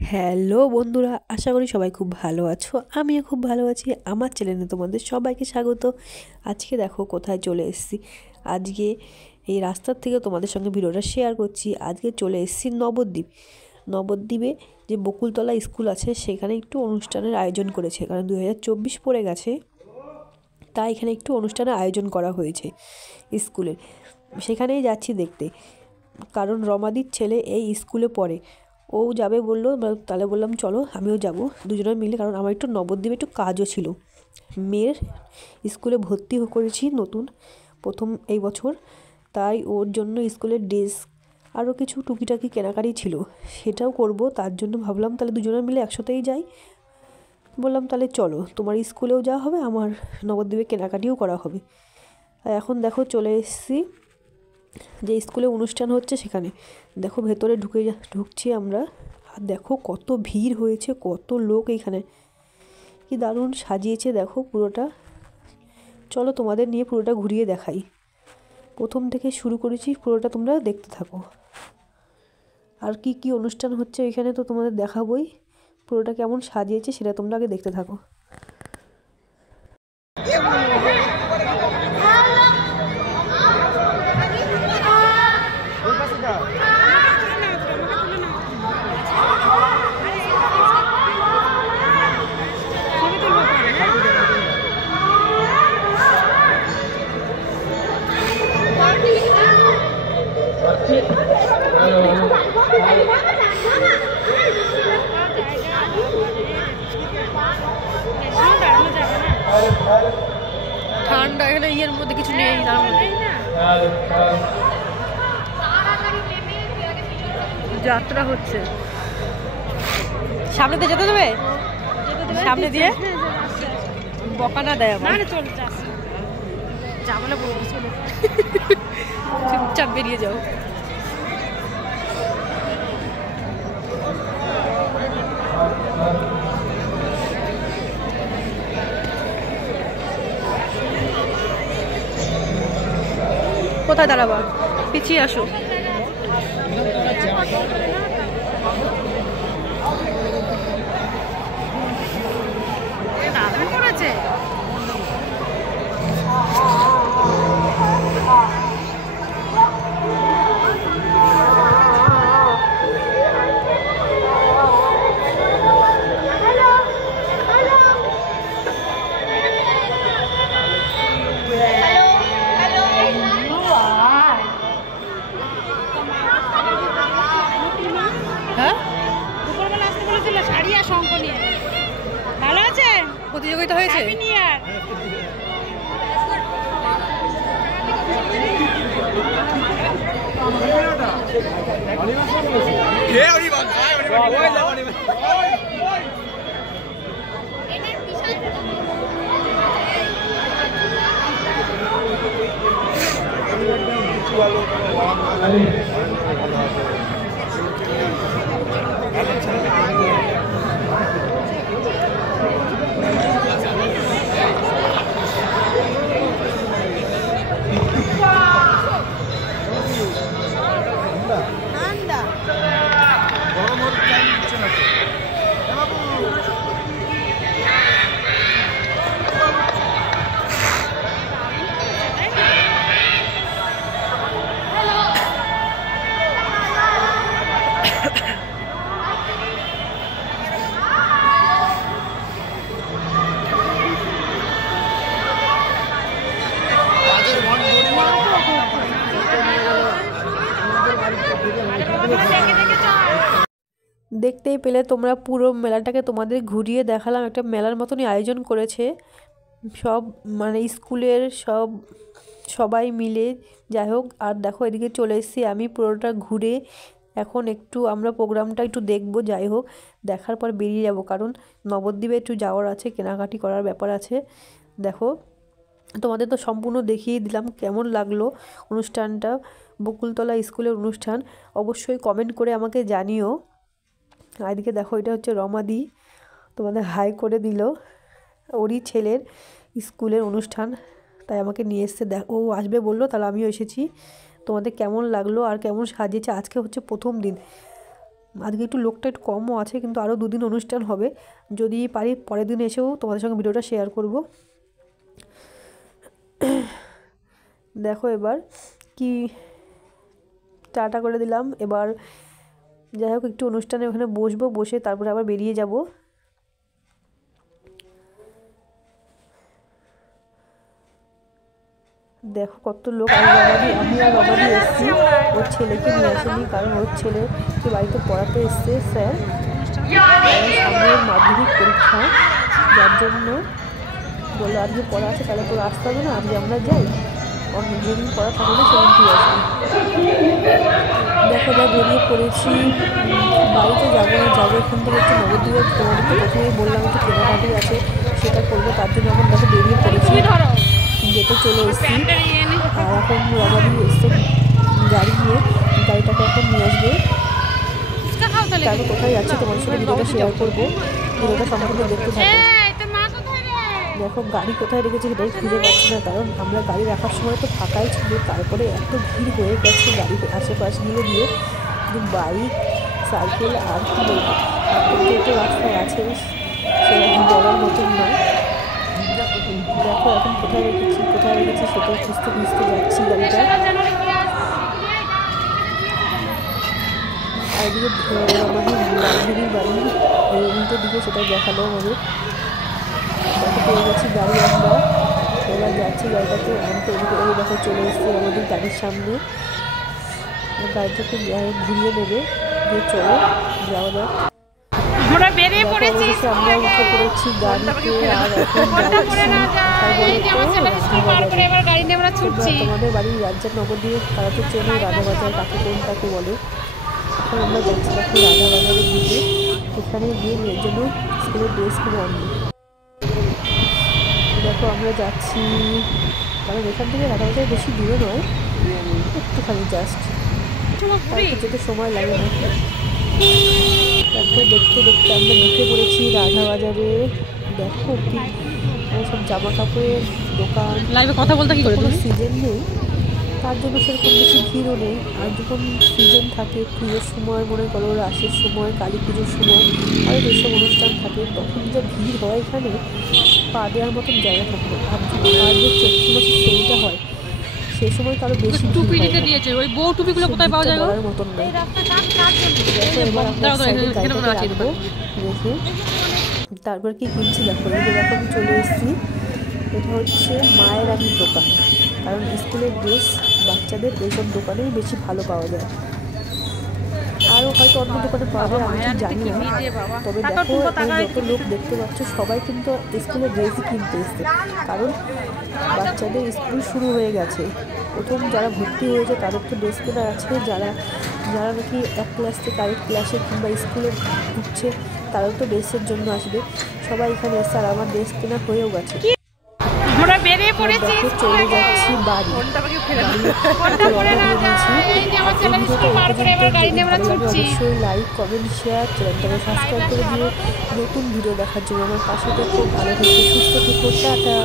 Hello বন্ধুরা, আশা করি সবাই খুব ভালো আছো। আমিও খুব ভালো আছি। আমার চ্যানেলে তোমাদের সবাইকে স্বাগত। আজকে দেখো কোথায় চলে এসেছি। আজকে এই রাস্তার থেকে তোমাদের সঙ্গে ভিডিওটা শেয়ার করছি। আজকে চলে এসেছি নবদ্বীপ। নবদ্বীপে যে বকুলতলা স্কুল আছে সেখানে একটু অনুষ্ঠানের আয়োজন করেছে, কারণ 2024 পড়ে গেছে, তাই এখানে একটু অনুষ্ঠানের আয়োজন করা হয়েছে স্কুলের। সেখানেই যাচ্ছি দেখতে, কারণ রমাদির ছেলে এই স্কুলে পড়ে। ও যাবে বললো, তাহলে বললাম চলো আমিও যাব, দুজনে মিলে। কারণ আমার একটু নবদ্বীপে একটু কাজও ছিল। মেয়ের স্কুলে ভর্তি করেছি নতুন, প্রথম এই বছর, তাই ওর জন্য স্কুলের ড্রেস আরও কিছু টুকিটাকি কেনাকাটি ছিল, সেটাও করব। তার জন্য ভাবলাম তাহলে দুজনে মিলে একসাথেই যাই। বললাম তাহলে চলো, তোমার স্কুলেও যাওয়া হবে, আমার নবদ্বীপে কেনাকাটিও করা হবে। এখন দেখো চলে এসেছি যে স্কুলে অনুষ্ঠান হচ্ছে সেখানে। দেখো ভেতরে ঢুকছি আমরা, আর দেখো কত ভিড় হয়েছে, কত লোক এইখানে। কি দারুণ সাজিয়েছে দেখো পুরোটা। চলো তোমাদের নিয়ে পুরোটা ঘুরিয়ে দেখাই। প্রথম থেকে শুরু করেছি, পুরোটা তোমরা দেখতে থাকো। আর কি কি অনুষ্ঠান হচ্ছে এখানে তো তোমাদের দেখাবোই। পুরোটা কেমন সাজিয়েছে সেটা তোমরা আগে দেখতে থাকো। ঠান্ডা এখানে, ইয়ের মধ্যে কিছু নেই, তার মধ্যে যাত্রা হচ্ছে। সামনে দিয়ে যেতে দেবে, সামনে দিয়ে বকানা দেয় আমার। ঝামেলা বলবো, চুপচাপ বেরিয়ে যাও। কোথায় দাঁড়াবা, পিছিয়ে আসো। করেছে প্রতিযোগিতা হয়েছে। দেখতেই পেলে তোমরা, পুরো মেলাটাকে তোমাদের ঘুরিয়ে দেখালাম। একটা মেলার মতনই আয়োজন করেছে সব, মানে স্কুলের সবাই মিলে। যাই হোক, আর দেখো এদিকে চলে এসেছি আমি, পুরোটা ঘুরে এখন একটু আমরা প্রোগ্রামটা একটু দেখবো। যাই হোক, দেখার পর বেরিয়ে যাব, কারণ নবদ্বীপে একটু যাওয়ার আছে, কেনাকাটি করার ব্যাপার আছে। দেখো তোমাদের তো সম্পূর্ণ দেখিয়ে দিলাম কেমন লাগলো অনুষ্ঠানটা, বকুলতলা স্কুলের অনুষ্ঠান। অবশ্যই কমেন্ট করে আমাকে জানিও। এদিকে দেখো, এটা হচ্ছে রমাদি, তোমাদের হাই করে দিল। ওরই ছেলের স্কুলের অনুষ্ঠান, তাই আমাকে নিয়ে এসছে। ও আসবে বললো, তাহলে আমিও এসেছি। তোমাদের কেমন লাগলো আর কেমন সাজিয়েছে, আজকে হচ্ছে প্রথম দিন। আজকে একটু লোকটা একটু কমও আছে, কিন্তু আরও 2 দিন অনুষ্ঠান হবে। যদি পারি পরের দিন এসেও তোমাদের সঙ্গে ভিডিওটা শেয়ার করব। দেখো এবার কি টাটা করে দিলাম। এবার যাই হোক একটু অনুষ্ঠানে ওখানে বসবো, বসে তারপরে আবার বেরিয়ে যাব। দেখো কত লোক। আমি আর রবাদি এসেছি, ওর ছেলেকে নিয়ে আসেনি, কারণ ওর ছেলেকে বাড়িতে পড়াতে এসছে স্যার, সামনের মাধ্যমিক পরীক্ষা, যার জন্য বললো আজকে পড়া আছে, তাহলে তোর আসতে হবে না, আজকে আমরা যাই, অন্য যেদিন পড়া থাকবে না সেদিন তুই আসবি। দেখো এবার বেরিয়ে পড়েছি, বাড়িতে যাবো না, যাবো এখান থেকে একটু নবদ্বীপের, তোমাদেরকে প্রথমেই বললাম একটু কেনাকাটি আছে সেটা করবো, তার জন্য এখন দেখো বেরিয়ে পড়েছি, গেটে চলে এসেছি। আর এখন রবাদি এসছে গাড়ি নিয়ে, গাড়িটাকে এখন নিয়ে আসবে। তারপর কোথায় যাচ্ছি তোমার সাথে ভিডিওটা শেয়ার করবো, ভিডিওটা সম্পূর্ণ দেখতে থাকো। দেখো গাড়ি কোথায় রেখেছি সেটাই খুঁজে পাচ্ছি না, কারণ আমরা গাড়ি রাখার সময় তো ফাঁকাই ছিল, তারপরে এত ভিড় হয়ে গেছে গাড়ি আশেপাশে দিয়ে কিন্তু বাইক সাইকেল আর কি বলবো, এত রাস্তায় আছে সেরকম বলার মতন নয়। দেখো এখন কোথায় রেখেছি সেটাই খুঁজতে যাচ্ছি গাড়িটা। আর এদিকে আমাদের বান্ধবীর বাড়ি উল্টো দিকে, সেটা দেখালো আমাদের। দেখো পেয়ে গেছি গাড়ি আমরা, এবার যাচ্ছি গাড়িটাকে আনতে। এদিকে দেখো চলে এসেছি আমাদের গাড়ির সামনে, গাড়িটাকে ঘুরিয়ে নেবে, দিয়ে চলো যাওয়া যাক। আমরা বেরিয়ে পড়েছি, আমরা উঠে পড়েছি গাড়িতে, আর এখন তোমাদের বাড়ির রাজ্জাক নবদ্বীপে তারা তো চেনে রাধাবাজার কাকে কোনটাকে বলে। এখন আমরা যাচ্ছি দেখো রাধাবাজারের দিকে, এখানে গিয়ে মেয়ের জন্য স্কুলের ড্রেস কিনে আনবো। দেখো আমরা যাচ্ছি, কারণ এখান থেকে রাধাবাজার বেশি দূরে নয়, একটুখানি জাস্ট, যেতে সময় লাগে না। তারপরে দেখতে দেখতে আমরা ঢুকে পড়েছি রাধাবাজারে। দেখো কি সব জামা কাপড়ের দোকান, লাইভে কথা বলতে কোনো সিজন নেই, তার জন্য সেরকম বেশি ভিড়ও নেই। আর যখন সিজন থাকে, পুজোর সময়, মনে করো রাসের সময়, কালী পুজোর সময়, আর যেসব অনুষ্ঠান থাকে, তখন যে ভিড় হয় এখানে পা দেওয়ার মতন জায়গা থাকবে। আর যে চৈত্র মাসের সেলটা হয় সে সময় কারো বেশি টুপি দিতে দিয়েছে, ওই বউ টুপিগুলো কোথায় পাওয়া যায় বলার মতন নয়। এবার আমরা গাড়িটাকে রাখবো রেখে তারপর কি কিনছি দেখো। এই যে দেখো আমি চলে এসেছি, এটা হচ্ছে মায়ের রানীর দোকান, কারণ স্কুলের ড্রেস বাচ্চাদের এইসব দোকানেই বেশি ভালো পাওয়া যায়। আরও হয়তো অন্য দোকানে পাওয়া যায়, আমি ঠিক জানি না। তবে দেখো যত লোক দেখতে পাচ্ছ সবাই কিন্তু স্কুলের ড্রেসই কিনতে এসছে, কারণ বাচ্চাদের স্কুল শুরু হয়ে গেছে। প্রথম যারা ভর্তি হয়েছে তাদের তো ড্রেস কেনা আছে, যারা নাকি 1 ক্লাস থেকে আরেক ক্লাসে কিংবা স্কুলে ঢুকছে তারাও তো ড্রেসের জন্য আসবে। সবাই এখানে এসছে, আর আমার ড্রেস কেনা হয়েও গেছে। আমরা বেরিয়ে পড়েছি, চলে যাচ্ছি বাড়ি। অবশ্যই লাইক কমেন্ট শেয়ার, চ্যানেলটাকে সাবস্ক্রাইব করে দিয়ে নতুন ভিডিও দেখার জন্য আমার পাশে থেকো। ভালো থেকো, সুস্থ থেকো, টাটা।